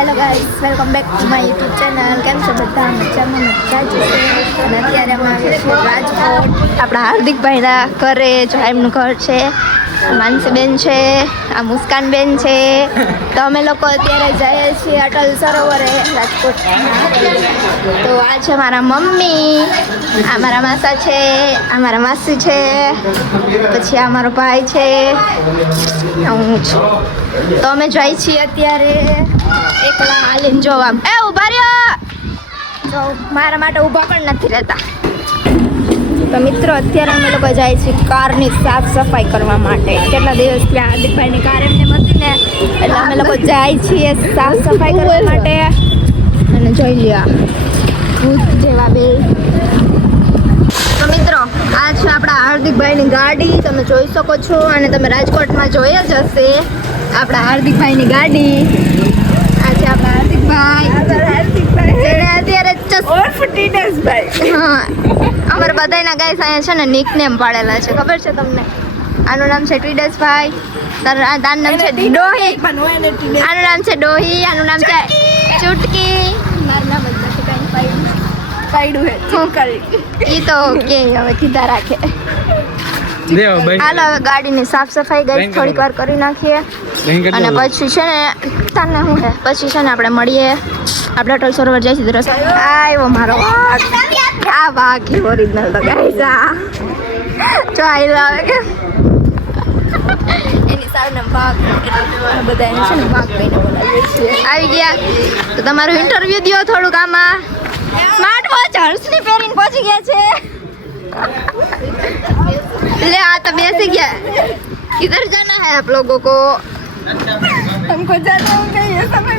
Hello guys, welcome back to my YouTube channel. કેમ છો બધા? મજામાં મજા જ છે. અને અત્યારે અમે આવ્યા છીએ રાજકોટ આપણા હાર્દિકભાઈના ઘરે. જો એમનું ઘર છે, માનસીબેન છે, આ મુસ્કાનબેન છે. તો અમે લોકો અત્યારે જઈએ છીએ અટલ સરોવરે રાજકોટમાં. તો આ છે મારા મમ્મી, આ મારા માસા છે, આ મારા માસી છે, પછી આ મારો ભાઈ છે, હું છું. તો અમે જઈએ છીએ અત્યારે એકલા હાલીને જોવા. એ ઊભા રહ્યો, જો મારા માટે ઊભા પણ નથી રહેતા. તો મિત્રો અત્યારે અમે લોકો જાય છીએ કારની સાફ સફાઈ કરવા માટે. કેટલા દિવસથી હાર્દિકભાઈની કાર એમને હતી ને, એટલે અમે લોકો જાય છીએ સાફ સફાઈ કરવા માટે. અને જોઈ લ્યો ભૂત જેવા બે. તો મિત્રો આ છે આપણા હાર્દિકભાઈની ગાડી, તમે જોઈ શકો છો. અને તમે રાજકોટમાં જોઈ જ હશે આપણા હાર્દિકભાઈની ગાડી. આ છે આપણા હાર્દિકભાઈ, જેને અત્યારે હા અમારા બધાના ગાઈસ અહીંયા છે ને નિકનેમ પાડેલા છે, ખબર છે તમને? આનું નામ છે ટીડસભાઈ, તારું નામ છે ડોહી, આનું નામ છે ડોહી, આનું નામ છે ચુટકી. મારું નામ જ નથી કઈ પાડ્યું હે શું કરી ઈ તો કે હવે કીધા રાખે. હાલો હવે ગાડીની સાફ સફાઈ ગાઈસ થોડીક વાર કરી નાખીએ. અને પછી છે ને તને શું છે, પછી છે ને આપણે મળીએ. આપણે અટલ સરોવર જઈશું રસ્તો આવ્યો મારો વાઘ. આ વાઘ ઓરિજિનલ તો ગાઈસ આ જો આઈ આવે કે એની સામે વાઘ બધા એને છે ને વાઘ કહીને બોલાવીએ છીએ. આવી ગયા તો તમારું ઇન્ટરવ્યુ દો થોડુંક. આમાં સ્માર્ટ વોચ હર્ષની પહેરીને પહોંચી ગયા છે. ले आ तो बेस गया. किधर जाना है आप लोगों को? हमको जाना होगा ये समय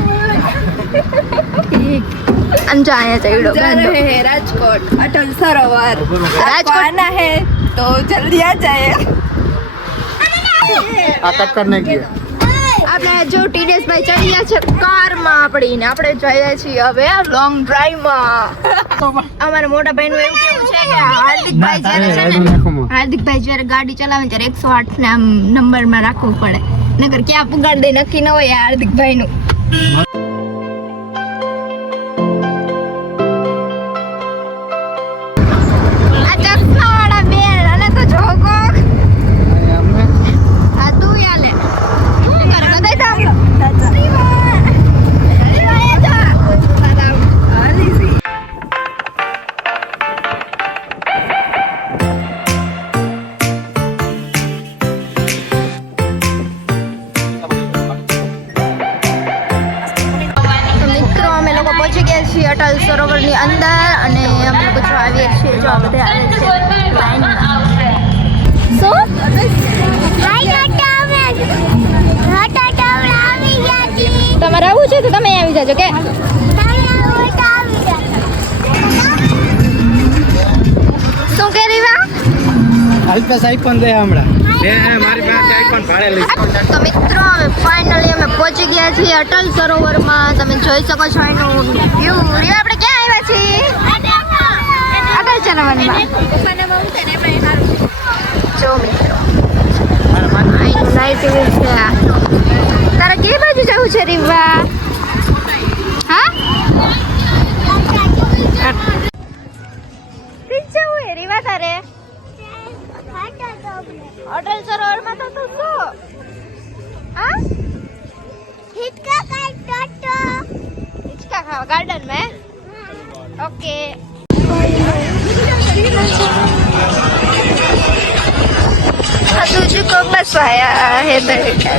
हम जाए चाहिए जा रहे हैं राजकोट अटल सरोवर. राजकोट आना है तो जल्दी आ जाए. कट करने की આપણે જો ટીડેસભાઈ ચડી ગયા છે કારમાં આપણીને. આપણે જઈએ છીએ હવે લોંગ ડ્રાઈવમાં. અમારા મોટા ભાઈનું એવું કેવું છે કે હાર્દિકભાઈ જ્યારે ગાડી ચલાવે ત્યારે 108 ને આમ નંબરમાં રાખવું પડે, નકર ક્યાં પુગાડ દે નક્કી ન હોય હાર્દિકભાઈનું. આ ચશ્માવાળા બેન અને તો જોકો આ તું યાલે અટલ સરોવરની અંદર. અને અમે લોકો જો આવીએ છીએ, જો આ બધા આવે છે લાઈનમાં. શું તમારે આવું છે તો તમે આવી જાજો કે શું કે રીવા? અલ્પેશ આઈફોન દે હમણાં. મારી પાસે આઈફોન ભાડે લઈ. તો મિત્રો હવે ફાઇનલી અમે પહોંચી ગયા છીએ અટલ સરોવરમાં. તમે જોઈ શકો છો એનું વ્યૂ. રીવા આપણે ક્યાં આવ્યા છીએ? અટલ સરોવરમાં. જો મિત્રો અહીંનું લાઇટિંગ છે. તારે કઈ બાજુ જવું છે રીવા? હા ઠીક છે હું રીવા તારે अटल सरोवर में तो तुम लो हाँ हिचका खाओ गार्डन में. ओके तुझको बसाया है बेटा.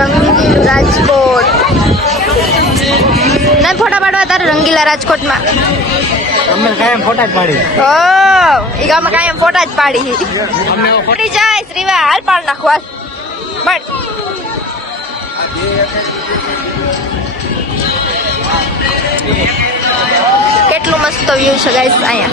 રંગીલું રાજકોટ નહીં ફોટા પાડવા તારે રંગીલા રાજકોટમાં? અમે કાયમ ફોટા જ પાડી. ઓ ઈ ગામમાં કાયમ ફોટા જ પાડી. ફોટી જાય શ્રીવા હાલ પાડ નાખવા બટ કેટલું મસ્ત વ્યૂ છે ગાઈસ અહીંયા.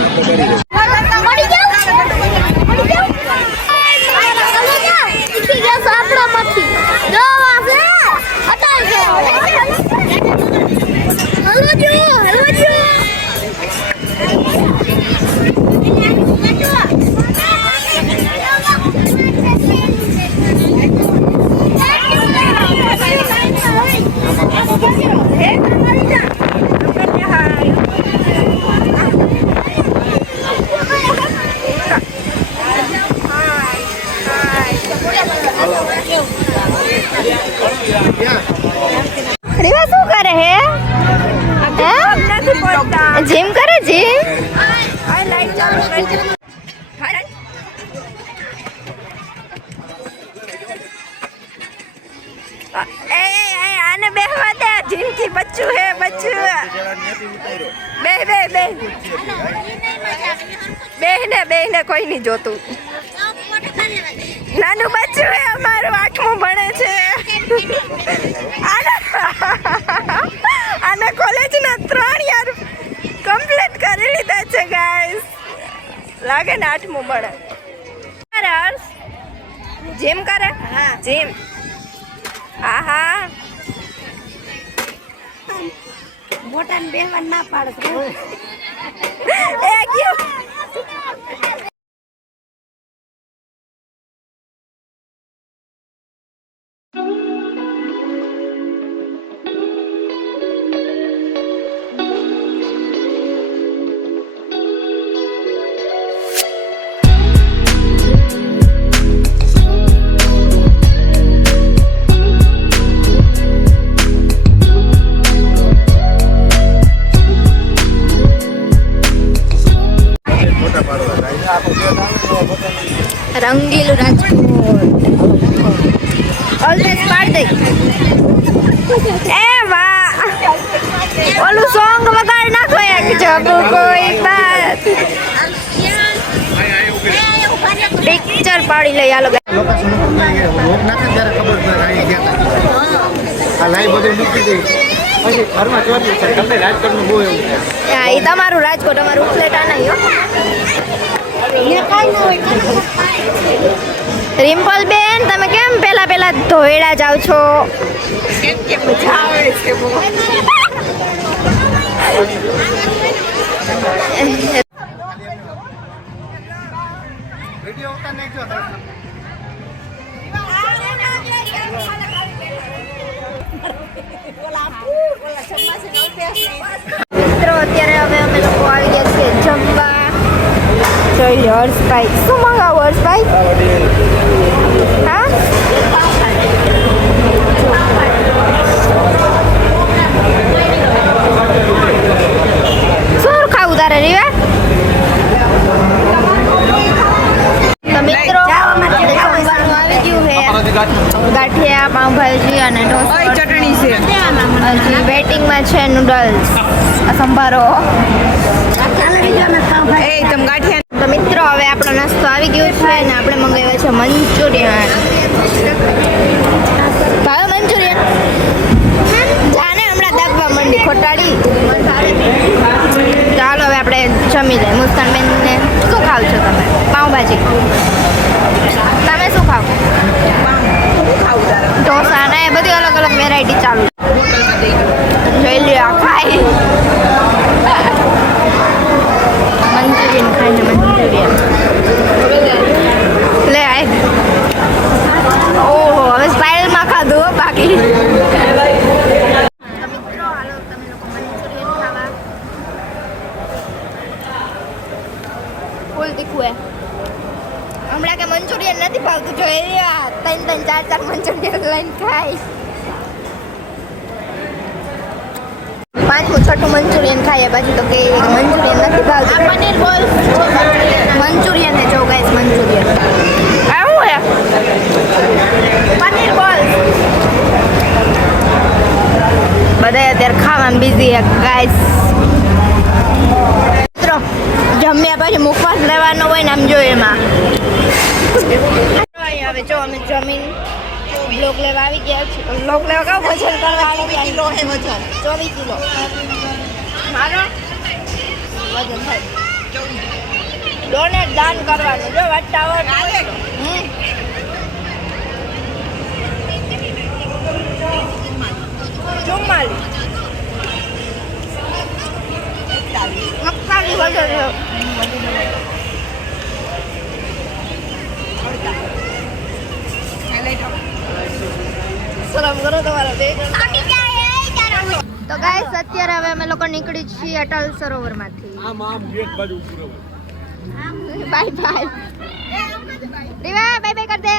જીમ કરે જીમ આ લાઈટ ચાલુ કરી આને બેહવા દે જિંદગી બચ્ચું હે બચ્ચું બેહને કોઈ નહીં જોતું નાનું બચ્ચું હે અમારું 8મું ભણે છે આને કોલેજના 3 યર કમ્પ્લીટ કરી લીધા છે ગાઈસ લાગે ને 8મું ભણે જીમ કરે હા જીમ આહા મોટા ને બેહવા ના પાડે એ ક્યું રંગીલું રાજકોટ ઓલવેઝ પાડ દે એ વાહ ઓલું સોંગ વગાડ નાખો એક જબ કોઈ બાત પિક્ચર પાડી લઈ આલો લોકેશન ઉપર લઈ ગયા રોક નાખે ત્યારે ખબર પડે અહીં ગયા હતા આ લાઈવ બધું મૂકી દે પછી ઘરમાં ચોરી છે તમને રાજકોટનું બહુ એવું છે હા એ તમારું રાજકોટ અમારું ઉપલેટા નહીં હો રિમ્પલ બેન તમે કેમ પેલા ધોયડા જાવ છો મજા આવે છે વિડિયો ઉતાર નાખજો મિત્રો અત્યારે હવે અમે લોકો આવી ગયા છીએ જમવા જોઈ લો હર્ષભાઈ શું મંગાવો હર્ષભાઈ હા શું ખાવું તારે રીવા તો મિત્રો આવી ગયું છે ગાંઠિયા પાઉંભાજી અને ઢોસા ચટણી છે હજી વેટિંગમાં છે નૂડલ્સ સંભારો તો મિત્રો હવે આપણો નાસ્તો આવી ગયો છે અને આપણે મંગાવ્યા છે મંચુરિયન ભાવે મંચુરિયન જાને હમણાં દાબવા માંડી ખોટાડી ચાલો હવે આપણે જમી લઈએ મુસ્કાન બેનને શું ખાવ છો તમે પાઉંભાજી તમે શું ખાવ ઢોસા ને એ બધી અલગ અલગ વેરાયટી ચાલુ જોઈ લ્યો ખાઈ મંચુરિયન ખાઈને મંચુરિયન લે આય ઓહો હવે સ્ટાઇલમાં ખાધું બાકી મિત્રો હાલો તમે લોકો મંચુરિયન ખાવા ફૂલ તીખું હે હમણાં કે મંચુરિયન નથી ભાવતું જોઈ રહ્યા 3-4 મંચુરિયન લઈને ખાય 5મું 6મું મંચુરિયન ખાઈએ બાજુ તો કે મંચુરિયન નથી ભાવતું પનીર બોલ મંચુરિયન ને જો ગાઈસ મંચુરિયન આવું હે પનીર બોલ બધા અત્યારે ખાવામાં બિઝી હે ગાઈસ મિત્રો જમ્યા પછી મુખવાસ લેવાનો હોય ને આમ જો એમાં હવે જો અમે જમીન બ્લોક લેવા આવી ગયા છે બ્લોક લેવા કાવ વજન કરવા આવી ગયા કિલો હે વજન 24 કિલો મારો વજન થાય ડોનેટ દાન કરવાનું જો વટાવર ચુમ્માલી મક્કાની વજન છે શરમ કરો તમારા બે તો ગાઈસ અત્યારે હવે અમે લોકો નીકળી છીએ અટલ સરોવરમાંથી આમ ગેટ બાજુ ઉપર બાય બાય રીવા બાય બાય કર દે